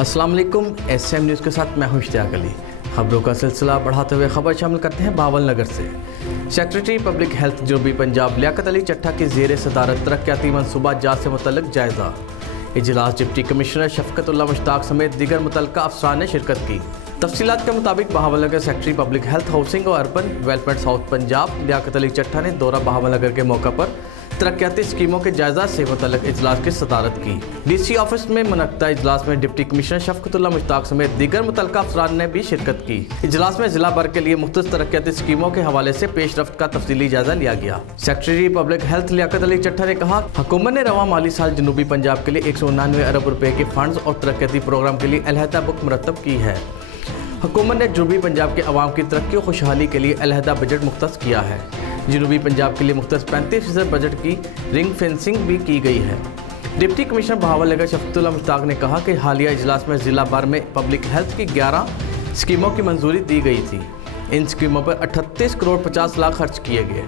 अस्सलाम वालेकुम। SM news के साथ मैं हूं इश्तियाक अली। खबरों का सिलसिला बढ़ाते हुए खबर शामिल करते हैं बावल नगर से। सेक्रेटरी पब्लिक हेल्थ जनूबी पंजाब लियाकत अली चट्ठा की ज़ेर सदारत तरक्याती मनसूबा जात से मुतल्लिक जायज़ा इजलास डिप्टी कमिश्नर शफकतुल्लाह मुश्ताक समेत दीगर मुतल्लिका अफसरान ने शिरकत की। तफसीलात के मुताबिक Bahawalnagar secretary public health housing और urban development south Punjab Liaquat Ali Chattha ने दौरा बहावलनगर के मौका पर तरक्याती स्कीमों के जायजा से मुतल्लिक इजलास की सदारत की। DC ऑफिस में मुनक्किदा इजलास में डिप्टी कमिश्नर शफकतुल्लाह मुश्ताक समेत दीगर मुतल्लिका अफसरान ने भी शिरकत की। इजलास में जिला भर के लिए मुख्तलिफ तरक्याती स्कीमों के हवाले से पेशरफ्त का तफसीली जायजा लिया गया। Secretary public health Liaquat Ali Chattha ने कहा, हुकूमत ने रवां माली साल जनूबी पंजाब के लिए 199 अरब रुपए के फंड्स और तरक्याती प्रोग्राम के लिए अलहदा बुक मुरतब की है। हुकूमत ने जनूबी पंजाब के अवाम की तरक्की और खुशहाली के लिए अलहदा बजट मुख्तस किया है। जनूबी पंजाब के लिए मुख्तस 35% बजट की रिंग फेंसिंग भी की गई है। डिप्टी कमिश्नर बहावलनगर शफकतुल्लाह मुश्ताक ने कहा कि हालिया इजलास में जिला भर में पब्लिक हेल्थ की 11 स्कीमों की मंजूरी दी गई थी। इन स्कीमों पर 38 करोड़ 50 लाख खर्च किए गए।